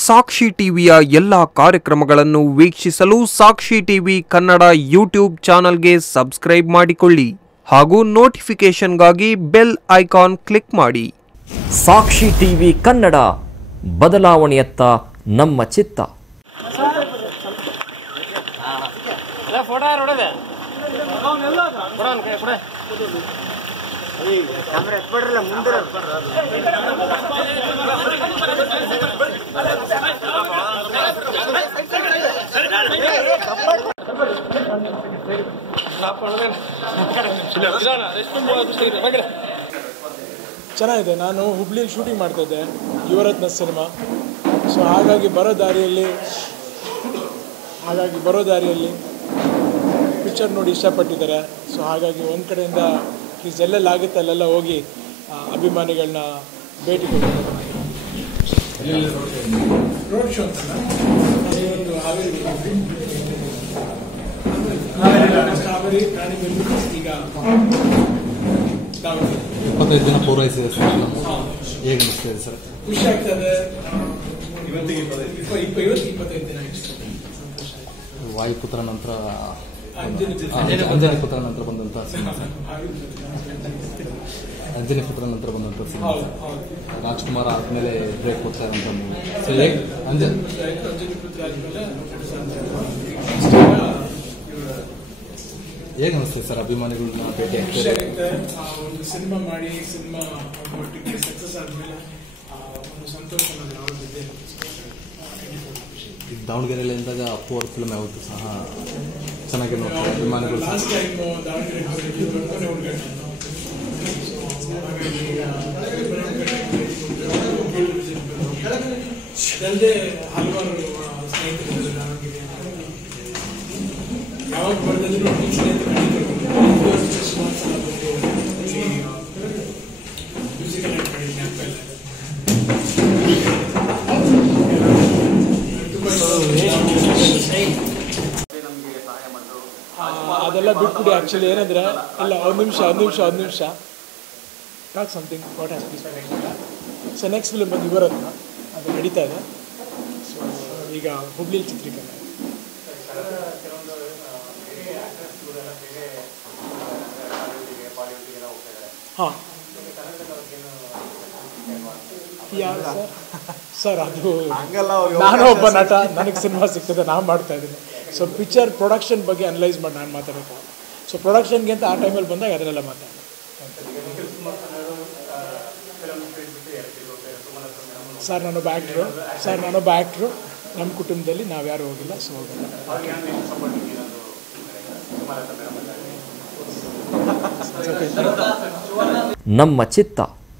ಸಾಕ್ಷಿ ಟಿವಿಯ ಎಲ್ಲ ಕಾರ್ಯಕ್ರಮಗಳನ್ನು ವೀಕ್ಷಿಸಲು ಸಾಕ್ಷಿ ಟಿವಿ ಕನ್ನಡ ಯೂಟ್ಯೂಬ್ ಚಾನಲ್ಗೆ ಸಬ್ಸ್ಕ್ರೈಬ್ ಮಾಡಿಕೊಳ್ಳಿ ಹಾಗೂ ನೋಟಿಫಿಕೇಶನ್ಗಾಗಿ ಬೆಲ್ ಐಕಾನ್ ಕ್ಲಿಕ್ ಮಾಡಿ ಸಾಕ್ಷಿ ಟಿವಿ ಕನ್ನಡ ಬದಲಾವಣೆಯತ್ತ ನಮ್ಮ ಚಿತ್ತ ಫೋಟೋ ಚೆನ್ನಾಗಿದೆ. ನಾನು ಹುಬ್ಳಿಲಿ ಶೂಟಿಂಗ್ ಮಾಡ್ತಾಯಿದ್ದೆ ಯುವರತ್ನ ಸಿನಿಮಾ ಸೊ ಹಾಗಾಗಿ ಬರೋ ದಾರಿಯಲ್ಲಿ, ಹಾಗಾಗಿ ಬರೋ ದಾರಿಯಲ್ಲಿ ಪಿಕ್ಚರ್ ನೋಡಿ ಇಷ್ಟಪಟ್ಟಿದ್ದಾರೆ. ಸೊ ಹಾಗಾಗಿ ಒಂದು ಕಡೆಯಿಂದ ಪ್ಲೀಸ್ ಎಲ್ಲೆಲ್ಲ ಆಗುತ್ತೆ, ಅಲ್ಲೆಲ್ಲ ಹೋಗಿ ಅಭಿಮಾನಿಗಳನ್ನ ಭೇಟಿ ಕೊಡ್ತಾರೆ ರೋಡ್ ಶೋ ಅಂತಲ್ಲ ಈಗ ಇಪ್ಪತ್ತೈದು ದಿನ ಪೂರೈಸಿದೆ ಸರ್? ಹೇಗೆ ಅನಿಸ್ತಿದೆ ಸರ್? ಖುಷಿ ಆಗ್ತದೆ. ಇವತ್ತು ಇಪ್ಪತ್ತೈದು ದಿನ ವಾಯುಪುತ್ರ ನಂತರ ಅಂಜನಿ ಪುತ್ರ. ನಂತರ ಬಂದಂತ ಅಂಜನಿ ಪುತ್ರ ನಂತರ ಬಂದಂತ ಸಿನಿಮಾ ರಾಜ್ಕುಮಾರ್ ಆದ್ಮೇಲೆ ಬ್ರೇಕ್ ಕೊಡ್ತಾ ಇರೋಂಥ ಮೂವಿ. ಸೊ ಹೇಗೆ? ಅಂಜನ್ ಆಯ್ತು ಅಂಜನಿ ಪುತ್ರ ಆದ್ಮೇಲೆ ಹೇಗೆ ಅನಿಸ್ತದೆ ಸರ್ ಅಭಿಮಾನಿಗಳನ್ನ ಭೇಟಿ ಆಗ್ತಾರೆ ಒಂದು ಸಿನಿಮಾ ಮಾಡಿ ಸಿನಿಮಾ ಒಟ್ಟಿಗೆ ಸಕ್ಸಸ್ ಆದ್ಮೇಲೆ ಆ ಒಂದು ಸಂತೋಷ. ಈಗ ದಾವಣಗೆರೆಯಲ್ಲಿ ಇದ್ದಾಗ ಅಪ್ಪು ಅವ್ರ ಫಿಲ್ಮ್ ಯಾವತ್ತು ಸಹ ಚೆನ್ನಾಗಿ ನೋಡ್ತಾರೆ ಅಭಿಮಾನಿಗಳು ಲಾಸ್ಟ್ ಟೈಮ್ ದಾವಣಗೆರೆ ಹಲವಾರು ಆ, ಸ್ನೇಹಿತರಿದ್ದಾರೆ ದಾವಣಗೆರೆ ಯಾವಾಗ ಬರ್ದಿದ್ರು ಈ ಸ್ನೇಹಿತರು ಖಂಡಿತ ಸುಮಾರು ಸಲ ಬಂದು ಇಲ್ಲಿ, ಆ, musical act ಮಾಡಿ ಆ, ಅದೆಲ್ಲ ಬಿಟ್ಬಿಡಿ ಆ್ಯಕ್ಚುಲಿ ಏನಂದ್ರೆ ಅಲ್ಲ ಒಂದು ನಿಮಿಷ ಒಂದು ನಿಮಿಷ ಒಂದು ನಿಮಿಷ. Talk something what has so next film ಬಂದು ಇವರತ್ನ ಅದು ನಡೀತಾ ಇದೆ. ಸೊ ಈಗ ಹುಬ್ಳಿಯಲ್ಲಿ ಚಿತ್ರೀಕರಣ. ಹಾಂ. ಯಾರು? ಸರ್? ಸರ್ ಅದು ನಾನು ಒಬ್ಬ ನಟ ನನಗೆ ಸಿನಿಮಾ ಸಿಗ್ತದೆ ನಾನು ಮಾಡ್ತಾ ಇದ್ದೀನಿ. ಸೊ ಪಿಕ್ಚರ್ ಪ್ರೊಡಕ್ಷನ್ ಬಗ್ಗೆ ಅನಲೈಸ್ ಮಾಡಿ ನಾನು ಮಾತಾಡಬೇಕು. ಸೊ ಪ್ರೊಡಕ್ಷನ್ಗೆ ಅಂತ ಆ ಟೈಮಲ್ಲಿ ಬಂದಾಗ ಅದನ್ನೆಲ್ಲ ಮಾತಾಡೋಣ ಸರ್ ನಾನೊಬ್ಬ ಆ್ಯಕ್ಟ್ರು ಸರ್ ನಾನೊಬ್ಬ ಆ್ಯಕ್ಟ್ರು ನಮ್ಮ ಕುಟುಂಬದಲ್ಲಿ ನಾವ್ಯಾರು ಹೋಗಿಲ್ಲ ಸೊ ಹೋಗಲ್ಲ. ನಮ್ಮ ಚಿತ್ತ.